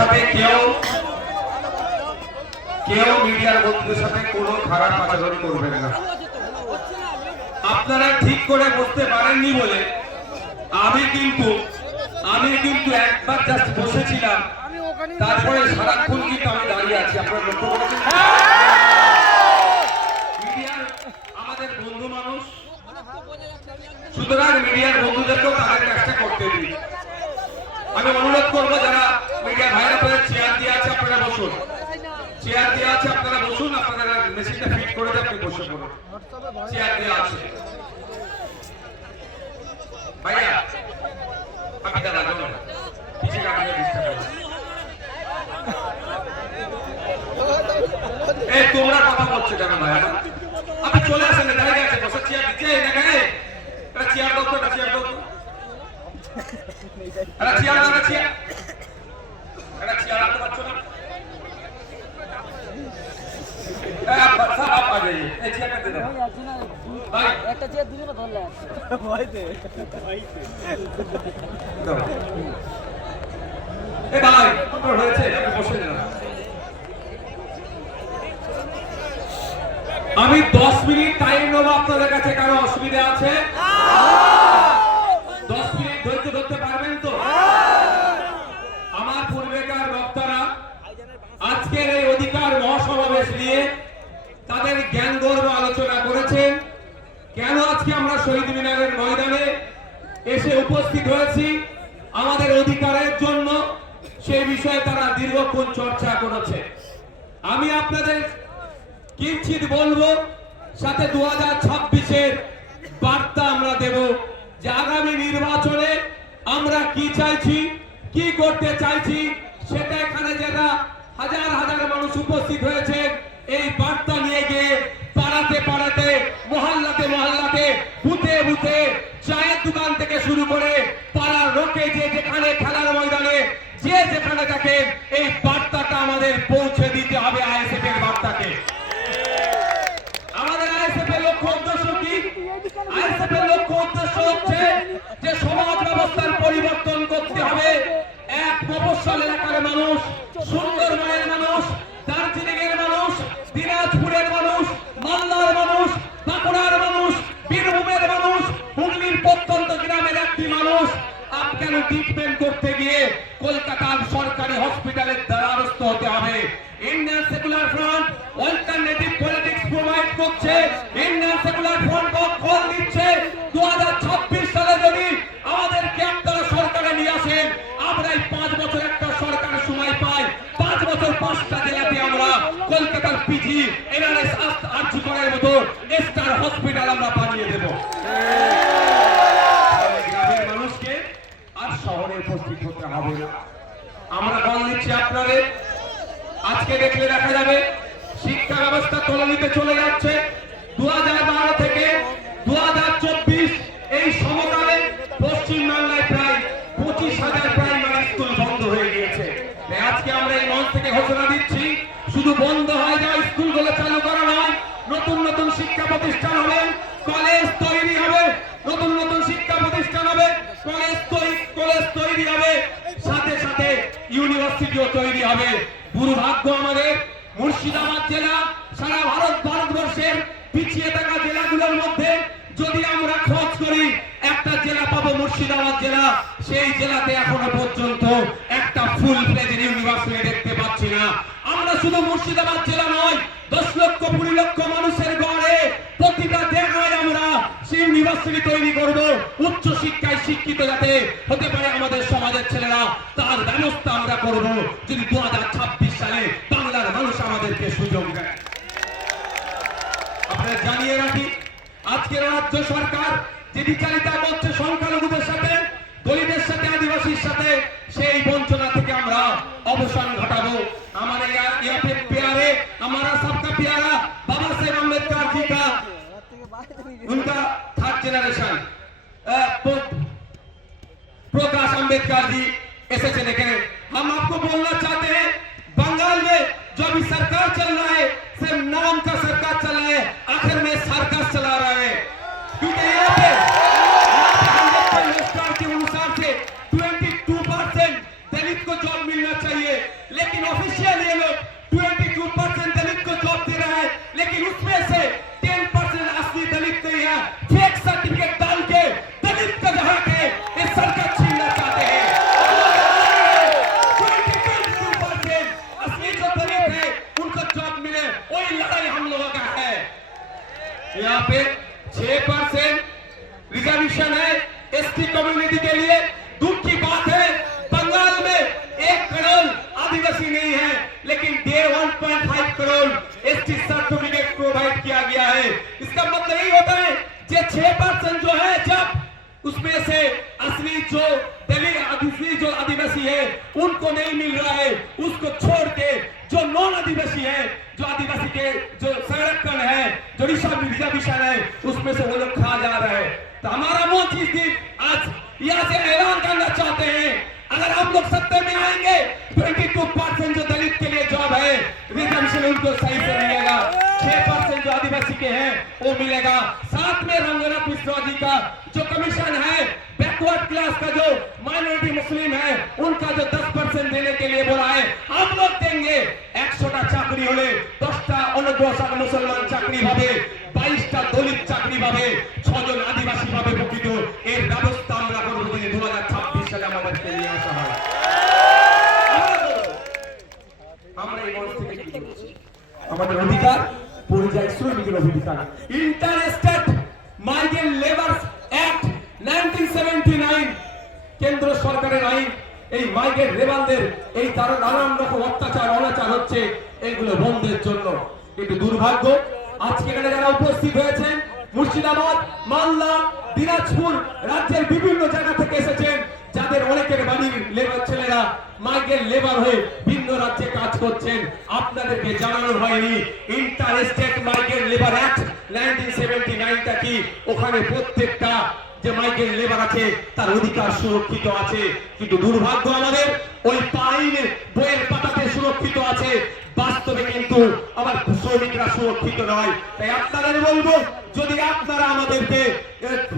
সাথে কেউ মিডিয়ার বন্ধুদের সাথে কোনো খারাপ আচরণ করবেন না। আপনারা ঠিক করে বসতে পারেননি বলে আমি কিন্তু একবার জাস্ট বসেছিলাম, তারপরে সারাক্ষণ কিন্তু আমি দাঁড়িয়ে আছি। আপনারা লক্ষ্য করেছেন? মিডিয়ার আমাদের বন্ধু মানুষ, সুতরাং মিডিয়ার বন্ধুদেরকেও তাদের কাজটা করতে দিই। আমি অনুরোধ করবো যারা মিডিয়ার ভাইরা আপনাদের চেয়ার দিয়ে আছে আপনারা বসুন, চেয়ার দিয়ে আছে আপনারা বসুন, আপনারা মেশিনটা ফিট করে দিয়ে আপনি বসে পড়ুন, চেয়ার দিয়ে আছে। ভাইয়া আপনি দাদা যান পিছিয়ে কাটিয়ে ডিস্টার্ব করুন। এই তোমরা কথা বলছো কেন ভাই? আপনি চলে আসেন, দাঁড়িয়ে আছে বসে চেয়ার দিচ্ছে দেখেন। এটা চেয়ার দাও তো, এটা চেয়ার দাও তো, এটা চেয়ার দাও, এটা চেয়ার, এটা চেয়ার আনতে পারছো না? একটা চেয়ার দুজনে ধরলে ভয়তে আমি 10 মিনিট টাইম নেবো আপনাদের কাছে। কারো অসুবিধা আছে? 10 মিনিট ধৈর্য ধরতে পারবেন তো? আমার পূর্বেকার বক্তারা আজকের এই অধিকার মহাসমাবেশ নিয়ে তাদের জ্ঞান গর্ব আলোচনা করেছেন। কেন আজকে আমরা শহীদ মিনারের ময়দানে এসে উপস্থিত হয়েছি আমাদের অধিকারের জন্য, সেই বিষয়ে তারা দীর্ঘক্ষণ চর্চা করেছে। আমি আপনাদের কিঞ্চিত বলবো, সাথে 2026-এর বার্তা আমরা দেব যে আগামী নির্বাচনে আমরা কি চাইছি, কি করতে চাইছি, সেটা এখানে যারা হাজার হাজার মানুষ উপস্থিত হয়েছে এই বার্তা নিয়ে গিয়ে পাড়াতে পাড়াতে, মহল্লাতে মহল্লাতে, বুথে বুথে, চায়ের দোকান থেকে শুরু করে পাড়ার লোকে যে যেখানে, খেলার ময়দানে যে যেখানে থাকে, এই বার্তাটা আমাদের পৌঁছে দিতে হবে। আইএসএফ এর বার্তাকে আমাদের আইএসএফ এর লক্ষ্য উদ্দেশ্য কি? আইএসএফ এর লক্ষ্য উদ্দেশ্য হচ্ছে যে সমাজ ব্যবস্থার পরিবর্তন করতে হবে। এক মফস্বল এলাকার মানুষ, সুন্দরবনের মানুষ, দার্জিলিং এর মানুষ, দিনাজপুরের মানুষ, মালদার মানুষ, বাঁকুড়ার মানুষ, বীরভূমের মানুষ, হুগলির প্রত্যন্ত গ্রামের একটি মানুষ আপনার ট্রিটমেন্ট করতে গিয়ে কলকাতার সরকারি হসপিটালের দ্বারস্থ হতে হবে। Indian secular front alternative politics provide করছে। ইন্ডিয়ান সেকুলার ফ্রন্ট কল দিচ্ছে 2026 সালে যদি আমাদেরকে আপনারা সরকারে নিয়ে আসেন, আমরা এই 5 বছর একটা সরকার সময় পাই, 5 বছর 5টা জেলাতে আমরা কলকাতার পিজি, এনআরএস, আরজি করার মতো স্টার হসপিটাল আমরা বানিয়ে দেব। গ্রামের মানুষকে আর শহরে উপস্থিত হতে হবে না। আমরা বল দিচ্ছি আপনাদের, আজকে দেখলে দেখা যাবে শিক্ষা ব্যবস্থা তলানিতে চলে যাচ্ছে। 2012 থেকে 2024 এই সময়কালে পশ্চিমবাংলায় প্রায় 25,000 প্রাইমারি স্কুল বন্ধ হয়ে গিয়েছে। আজকে আমরা এই মঞ্চ থেকে ঘোষণা দিচ্ছি, শুধু বন্ধ হয়ে যাওয়া স্কুলগুলো চালু করা নয়, নতুন নতুন শিক্ষা প্রতিষ্ঠান হবে, কলেজ তৈরি হবে, নতুন নতুন শিক্ষা প্রতিষ্ঠান হবে, কলেজ তৈরি হবে, সাথে সাথে ইউনিভার্সিটিও তৈরি হবে। দুর্ভাগ্য আমাদের মুর্শিদাবাদ জেলা সারা ভারতবর্ষের পিছিয়ে থাকা জেলাগুলোর মধ্যে যদি আমরা খোঁজ করি একটা জেলা পাবো মুর্শিদাবাদ জেলা। সেই জেলাতে এখনো পর্যন্ত একটা ফুল ফ্লেজড ইউনিভার্সিটি দেখতে পাচ্ছি না। আমরা শুধু মুর্শিদাবাদ জেলা নয়, 10 লক্ষ 20 লক্ষ মানুষের গড়ে প্রতিটা জায়গায় আমরা সেই ইউনিভার্সিটি তৈরি করব। উচ্চ শিক্ষায় শিক্ষিত যাতে হতে পারে আমাদের সমাজের ছেলেরা, তার ব্যবস্থা আমরা করব যদি 2026 সালে বাংলার মানুষ আমাদেরকে সুযোগ দেয়। আপনারা জানিয়ে রাখি, আজকের রাজ্য সরকার যে বিচারিতা করছে সংখ্যালঘুদের সাথে, দলিতের সাথে, আদিবাসীর সাথে, সেই বঞ্চনা থেকে আমরা অবসান ঘটাবো। हमारे यहाँ पे प्यारे, हमारा सबका प्यारा बाबा साहेब अम्बेडकर जी का उनका 3rd जनरेशन प्रकाश अम्बेडकर जी ऐसे चले गए। हम आपको बोलना चाहते हैं, बंगाल में जो अभी सरकार चल रहा है सिर्फ नाम का सरकार चल रहा है, आखिर में सर्कस चला रहा है। क्योंकि यहाँ पे के अनुसार से 22% दलित को जो जॉब मिलना चाहिए, लेकिन ऑफिशियल ये लोग 22% दलित को जॉब दे रहा है, लेकिन उसमें से 10% असली दलित नहीं है। फेक सर्टिफिकेट डाल के दलित का जहाँ है ये सरकार छीनना चाहते हैं। 22% असली जो दलित है उनको जॉब मिले, वही लड़ाई हम लोगों का है। यहाँ पे 6% रिजर्वेशन है एसटी कम्युनिटी के लिए। दुख की बात है बंगाल में 1 करोड़ आदिवासी नहीं है, लेकिन 1.5 करोड़ एसटी सर्टिफिकेट प्रोवाइड किया गया है। इसका मतलब यही होता है कि 6% जो है, जब उसमें से असली जो दलित असली जो आदिवासी है उनको नहीं मिल रहा है, उसको छोड़ के जो नॉन आदिवासी है, जो आदिवासी के जो संरक्षण है, जो रिजर्वेशन है, उसमें से वो लोग खा जा रहे हैं। तो हमारा मोच इस दिन आज यहाँ से ऐलान करना चाहते हैं, अगर हम लोग सत्ता में आएंगे 22% जो दलित के लिए जॉब है रिजर्वेशन उनको सही से मिलेगा, 6% जो आदिवासी के हैं वो मिलेगा। साथ में रंगनाथ मिश्रा जी का जो कमीशन है बैकवर्ड क्लास का, जो माइनॉरिटी मुस्लिम है उनका जो 10% देने के लिए बोला है, हम लोग देंगे। 100টা চাকরি হলে 10টা অনুগ্রহশালী মুসলমান চাকরি পাবে, 22টা দলিত চাকরি পাবে, 6 জন আদিবাসী পাবে প্রকৃত। এর ব্যবস্থা আমরা করব যদি 2026 সালে আমাদেরকে নিয়ে আসা হয়। আমরা এই মঞ্চ থেকে কি বলছি? আমাদের অধিকার পরিযায়ী শ্রমিকের অধিকার। ইন্টারস্টেট মাইগ্রেন্ট লেবারস অ্যাক্ট 1979 কেন্দ্র সরকারের আইন। এই মাইগ্রেন্ট লেবারদের এই তার নানান রকম অত্যাচার অনাচার হচ্ছে, এগুলো বন্ধের জন্য। কিন্তু দুর্ভাগ্য আজকে এখানে যারা উপস্থিত হয়েছেন মুর্শিদাবাদ, মালদা, দিনাজপুর রাজ্যের বিভিন্ন জায়গা থেকে এসেছেন, যাদের অনেকের বাড়ির লেবার ছেলেরা মাইগ্রেন্ট লেবার হয়ে ভিন্ন রাজ্যে কাজ করছেন, আপনাদেরকে জানানো হয়নি ইন্টারস্টেট মাইগ্রেন্ট লেবার অ্যাক্ট 1979টা কি। ওখানে প্রত্যেকটা যে মাইগ্রেন্ট লেবার আছে তার অধিকার সুরক্ষিত আছে, কিন্তু দুর্ভাগ্য আমাদের ওই আইনের বইয়ের পাতাতে সুরক্ষিত আছে, বাস্তবে কিন্তু আমার শ্রমিকরা সুরক্ষিত নয়। তাই আপনাদের বলবো, যদি আপনারা আমাদেরকে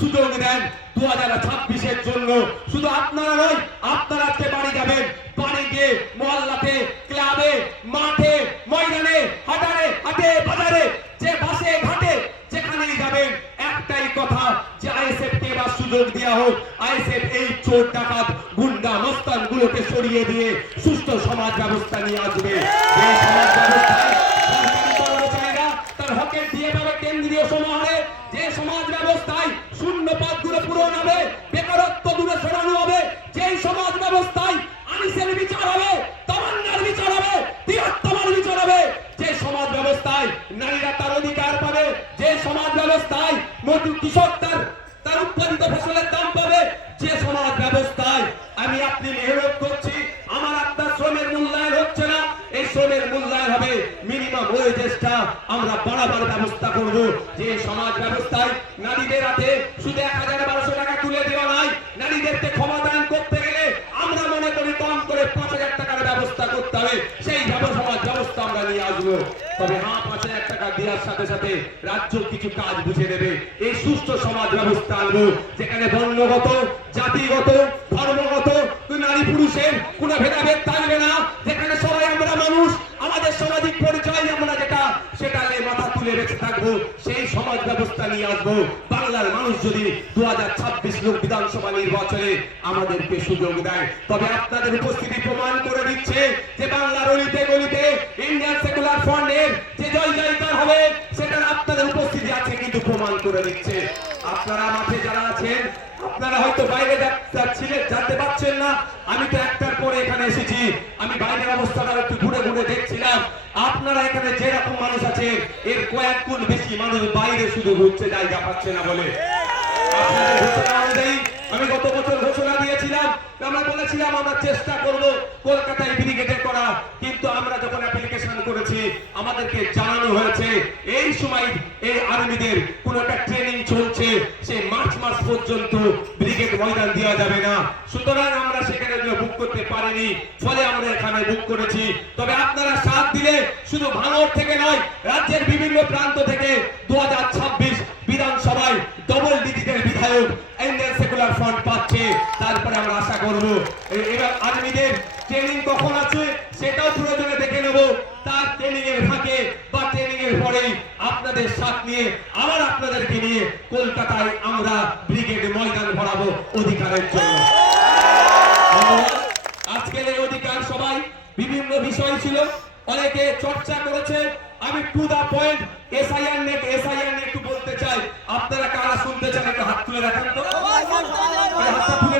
সুযোগ দেন 2026-এর জন্য, শুধু আপনারা নয়, আপনারা আজকে বাড়ি যাবেন, বাড়ি গিয়ে মহল্লাতে, ক্লাবে, মাঠে, ময়দানে, হাটে বাজারে, যে বাসে ঘাটে যেখানেই যাবেন, একটাই কথা যে আইএসএফ কে এবার সুযোগ দেওয়া হোক। আইএসএফ এই চোর ডাকাত গুন্ডা মস্তান গুলোকে সরিয়ে দিয়ে সুস্থ সমাজ ব্যবস্থা নিয়ে আসবে। এই সমাজ ব্যবস্থায় সরকারি কর্মচারীরা তার হকের দিয়ে পাবে কেন্দ্রীয় সমাহারে, যে সমাজ ব্যবস্থায় শূন্য পদগুলো পূরণ হবে, বেকারত্ব দূরে সরানো হবে, যেই সমাজ ব্যবস্থায় আনিসের বিচার হবে, তামান্নার বিচার হবে, তিলোত্তমার বিচার হবে, যে সমাজ ব্যবস্থায় নারীরা তার অধিকার পাবে, যে সমাজ ব্যবস্থায় কৃষক তার উৎপাদিত ফসলের দাম পাবে, যে সমাজ ব্যবস্থায় আমি আপনি মেহনত করছি, আমার আপনার শ্রমের মূল্যায়ন হচ্ছে না, এই শ্রমের মূল্যায়ন হবে, মিনিমাম ওয়েজেসটা আমরা বাড়াবার ব্যবস্থা করব। যে সমাজ ব্যবস্থায় নারীদের হাতে শুধু 1012 টাকা তুলে দেওয়া নাই, নারীদেরকে ক্ষমতায়ন করতে গেলে আমরা মনে করি কম করে 5000 টাকার ব্যবস্থা করতে হবে, সেই সমাজ ব্যবস্থা আমরা নিয়ে আসবো। তবে 5000 টাকা দেওয়ার সাথে সাথে রাজ্য কিছু কাজ বুঝে নেবে, এই সুস্থ সমাজ ব্যবস্থা আনবো, যেখানে বর্ণগত, জাতিগত, ধর্মগত, নারী পুরুষের কোনো ভেদাভেদ থাকবে না, যেখানে সবাই আমরা মানুষ, আমাদের সামাজিক পরিচয় আমরা যেটা সেটা মাথা তুলে বেঁচে থাকবো, সেই সমাজ ব্যবস্থা নিয়ে আসবো। বাংলার মানুষ যদি 2026 লোক বিধানসভা নির্বাচনে আমাদেরকে সুযোগ দেয়, তবে আপনাদের উপস্থিতি প্রমাণ করে দিচ্ছে যে বাংলার অলিতে গলিতে ইন্ডিয়ান সেকুলার ফ্রন্টের যে জয় জয়কার হবে, সেটা আপনাদের উপস্থিতি আছে কিন্তু প্রমাণ করে দিচ্ছে। আপনারা মাঠে যারা আছেন, আপনারা হয়তো বাইরে যেতে পারছেন না, আমি তো একটার পরে এখানে এসেছি, আমি বাইরের অবস্থাটা একটু ঘুরে ঘুরে দেখছিলাম। আপনারা এখানে যেরকম মানুষ আছেন এর কয়েক গুণ বেশি মানুষ বাইরে শুধু ঘুরছে, জায়গা পাচ্ছে না বলে। আপনাদের ঘোষণা অনুযায়ী আমি গত বছর ঘোষণা দিয়েছিলাম, আমরা বলেছিলাম আমরা চেষ্টা করব কলকাতায় ব্রিগেডে করা, কিন্তু আমরা যখন অ্যাপ্লিকেশন করেছি আমাদেরকে জানানো হয়েছে এই সময় এই আর্মিদের কোন একটা ট্রেনিং চলছে, সেই মার্চ মাস পর্যন্ত ব্রিগেড ময়দান দেওয়া যাবে না। সুতরাং আমরা সেখানে বুক করতে পারিনি, ফলে আমরা এখানে বুক করেছি। তবে আপনারা সাথ দিলে শুধু ভাঙড় থেকে নয়, রাজ্যের বিভিন্ন প্রান্ত থেকে 2026 বিধানসভায় ডবল ডিজিটের বিধায়ক ইন্ডিয়ান সেকুলার ফ্রন্ট পাচ্ছে। তারপরে আমরা আশা করব এবার আর্মিদের ট্রেনিং কখন আছে সেটাও প্রয়োজনে দেখে নেব। তার ট্রেনিং এর ফাঁকে বা ট্রেনিং এর পরেই আপনাদের সাথ নিয়ে আবার আপনাদেরকে নিয়ে কলকাতায় আমরা ব্রিগেড ময়দান ভরাবো অধিকারের জন্য। ধন্যবাদ। আজকের এই অধিকার সবাই বিভিন্ন বিষয় ছিল, অনেকে চর্চা করেছে। আমি টু দা পয়েন্ট এসআইআর নিয়ে একটু বলতে চাই। আপনারা কারা শুনতে চান একটু হাত তুলে রাখেন তো, হাতটা তুলে